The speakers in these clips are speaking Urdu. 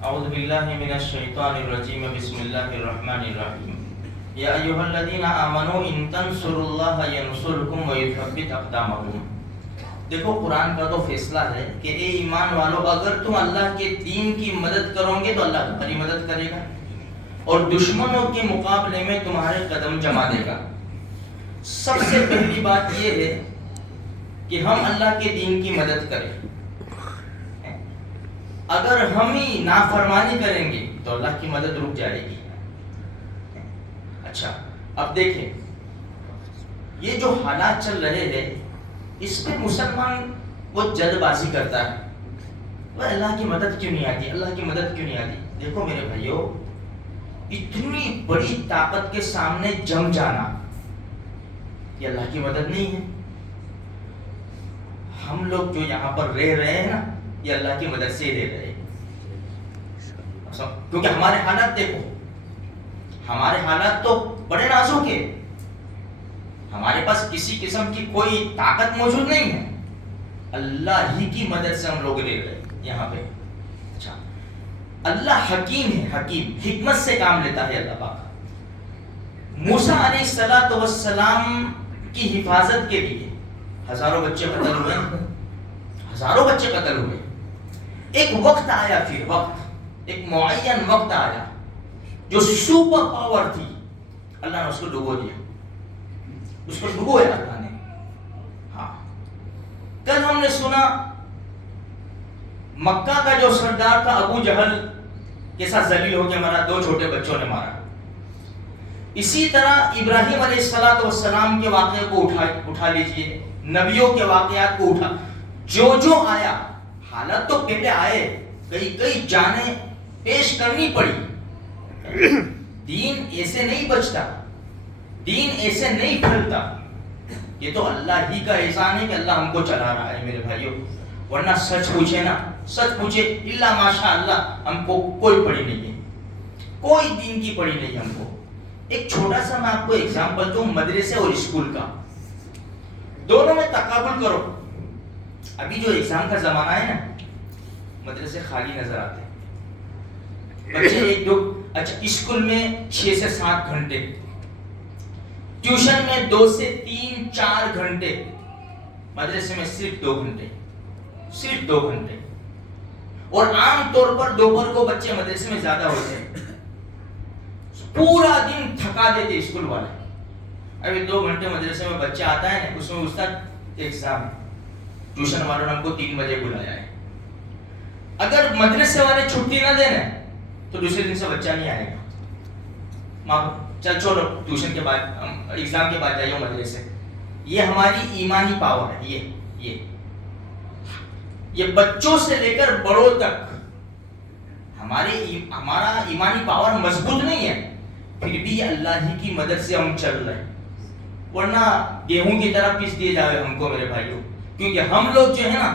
اعوذ باللہ من الشیطان الرجیم بسم اللہ الرحمن الرحیم یا ایھا الذین آمنوا ان تنصروا اللہ ینصرکم ویثبت اقدامکم. دیکھو قرآن کا تو فیصلہ ہے کہ اے ایمان والو اگر تم اللہ کے دین کی مدد کرو گے تو اللہ تمہاری مدد کرے گا اور دشمنوں کے مقابلے میں تمہارے قدم جما دے گا. سب سے پہلی بات یہ ہے کہ ہم اللہ کے دین کی مدد کریں. اگر ہم ہی نافرمانی کریں گے تو اللہ کی مدد رک جائے گی. اچھا اب دیکھیں یہ جو حالات چل رہے ہیں اس پہ مسلمان وہ جلد بازی کرتا ہے, وہ اللہ کی مدد کیوں نہیں آتی, اللہ کی مدد کیوں نہیں آتی. دیکھو میرے بھائیو, اتنی بڑی طاقت کے سامنے جم جانا یہ اللہ کی مدد نہیں ہے. ہم لوگ جو یہاں پر رہ رہے ہیں نا یہ اللہ کی مدد سے رہ رہے ہیں, کیونکہ ہمارے حالات دیکھو, ہمارے حالات تو بڑے نازک ہیں, ہمارے پاس کسی قسم کی کوئی طاقت موجود نہیں ہے, اللہ ہی کی مدد سے ہم لوگ رہ رہے ہیں یہاں پہ. اچھا اللہ حکیم ہے, حکیم حکمت سے کام لیتا ہے اللہ پاک. موسیٰ علیہ السلام کی حفاظت کے لیے ہزاروں بچے قتل ہوئے, ہزاروں بچے قتل ہوئے. ایک وقت آیا, پھر وقت ایک معین وقت آیا جو سپر پاور تھی, اللہ نے اس کو ڈبو دیا, اس کو ڈبویا اللہ نے. ہاں کل ہم نے سنا مکہ کا جو سردار تھا ابو جہل کے ساتھ ذلیل ہو کے مرا, 2 چھوٹے بچوں نے مارا. اسی طرح ابراہیم علیہ السلام کے واقعے کو اٹھا لیجئے, نبیوں کے واقعات کو اٹھا, جو آیا حالت تو پہلے آئے, کئی جانیں پیش کرنی پڑی. دین ایسے نہیں بچتا, دین ایسے نہیں پھیلتا. یہ تو اللہ ہی کا احسان ہے کہ اللہ ہم کو چلا رہا ہے میرے بھائیوں, ورنہ سچ پوچھے نا, سچ پوچھے الا ماشاء اللہ ہم کو کوئی پڑی نہیں ہے, کوئی دین کی پڑی نہیں ہم کو. ایک چھوٹا سا میں آپ کو ایگزامپل دوں مدرسے اور اسکول کا, دونوں میں تقابل کرو. ابھی جو ایگزام کا زمانہ ہے نا مدرسے خالی نظر آتے ہیں, بچے 1-2, اچھا اسکول میں 6 سے 7 گھنٹے, ٹیوشن میں 2 سے 3-4 گھنٹے, مدرسے میں صرف 2 گھنٹے, صرف 2 گھنٹے. اور عام طور پر دوپہر کو بچے مدرسے میں زیادہ ہوتے ہیں, پورا دن تھکا دیتے اسکول والے. ابھی 2 گھنٹے مدرسے میں بچہ آتا ہے نا, اس میں استاد ایگزام ہے, ٹیوشن والوں نے ہم کو 3 بجے بلایا ہے. اگر مدرسے والے چھٹی نہ دیں تو دوسرے دن سے بچہ نہیں آئے گا. چل چھوڑو, ٹیوشن کے بعد ایگزام کے بعد جائیے مدرسے. یہ ہماری ایمانی پاور ہے. یہ بچوں سے لے کر بڑوں تک ہمارا ایمانی پاور مضبوط نہیں ہے, پھر بھی اللہ ہی کی مدد سے ہم چل رہے ہیں. ورنہ گیہوں کی طرح پیس دیے جائے ہم کو میرے بھائیوں, کیونکہ ہم لوگ جو ہے نا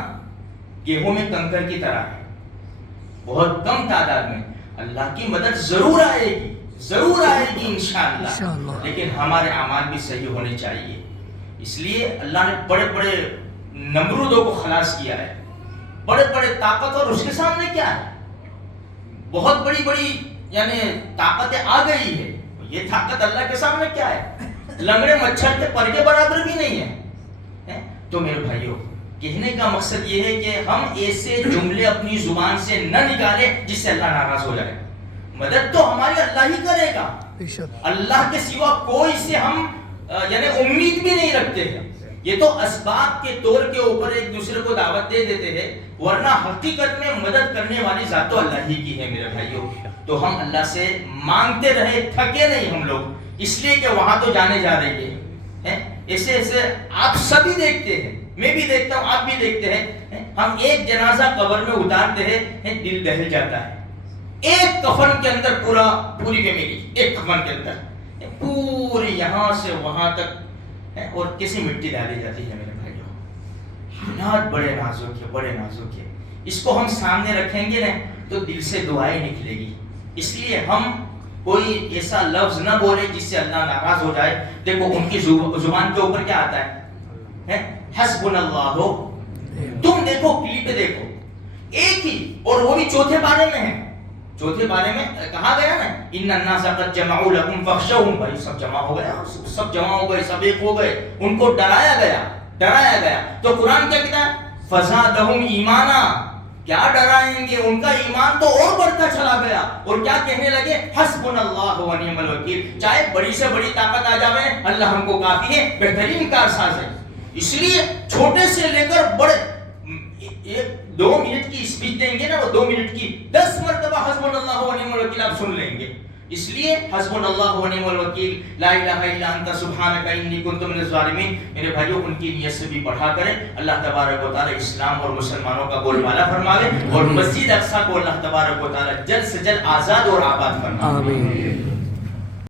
گیہوں میں کنکر کی طرح ہے, بہت کم تعداد میں. اللہ کی مدد ضرور آئے گی, ضرور آئے گی انشاءاللہ, لیکن ہمارے اعمال بھی صحیح ہونے چاہیے. اس لیے اللہ نے بڑے بڑے نمرودوں کو خلاص کیا ہے, بڑے بڑے طاقت, اور اس کے سامنے کیا ہے, بہت بڑی یعنی طاقتیں آ گئی ہے. یہ طاقت اللہ کے سامنے کیا ہے, لنگڑے مچھر کے پر کے برابر بھی نہیں ہے. تو میرے بھائیوں کہنے کا مقصد یہ ہے کہ ہم ایسے جملے اپنی زبان سے نہ نکالیں جس سے اللہ ناراض ہو جائے. مدد تو ہماری اللہ ہی کرے گا, اللہ کے سوا کوئی سے ہم یعنی امید بھی نہیں رکھتے ہیں. یہ تو اسباب کے طور کے اوپر ایک دوسرے کو دعوت دے دیتے ہیں, ورنہ حقیقت میں مدد کرنے والی ذات تو اللہ ہی کی ہے میرے بھائیوں. تو ہم اللہ سے مانگتے رہے, تھکے نہیں ہم لوگ, اس لیے کہ وہاں تو جانے جا رہے ہیں. ایسے آپ سبھی دیکھتے ہیں, میں بھی دیکھتا ہوں, آپ بھی دیکھتے ہیں. ہم ایک جنازہ قبر میں اتارتے ہیں, دل دہل جاتا ہے. ایک کفن کے اندر پوری فیملی, ایک کفن کے اندر پوری یہاں سے وہاں تک, اور کیسی مٹی ڈالی جاتی ہے میرے بھائیوں. حالات بڑے نازک ہے, بڑے نازک ہے. اس کو ہم سامنے رکھیں گے نا تو دل سے دعائیں نکلے گی. اس لیے ہم کوئی ایسا لفظ نہ بولے جس سے اللہ ناراض ہو جائے. دیکھو ان کی زبان کے اوپر کیا آتا ہے, حسبنا اللہ. تم دیکھو کلپ دیکھو, ایک ہی, اور وہ بھی چوتھے پارے میں ہے. چوتھے بارے میں کہا گیا نا ان الناس قد جمعوا لكم فاخشوهم، بھائی سب جمع ہو گیا، سب جمع ہو گئے، سب ایک ہو گئے، ان کو ڈرایا گیا. تو قرآن کیا کہتا ہے؟ فزادہم ایمانا، کیا ڈرائیں گے، ان کا ایمان تو اور بڑھتا چلا گیا، اور کیا کہنے لگے؟ حسبنا اللہ و نعم الوکیل، چاہے بڑی سے بڑی طاقت آ جائے اللہ ہم کو کافی ہے، بہترین کارساز ہے. اس لیے چھوٹے سے لے کر بڑے، ایک 2 منٹ کی اسپیچ دیں گے نا، وہ 2 منٹ کی 10 مرتبہ حسبنا اللہ و نعم الوکیل آپ سن لیں گے. اس لیے حسبنا اللہ و نعم الوکیل، لا الہ الا انت سبحانک انی کنت من الظالمین. میرے بھائیو ان کی نیت سے بھی پڑھا کریں. اللہ تبارک و تعالی اسلام اور مسلمانوں کا بول بالا فرماوے، اور مسجد اقصی کو اللہ تبارک و تعالی جلد سے جلد آزاد اور آباد فرمائے. آمین.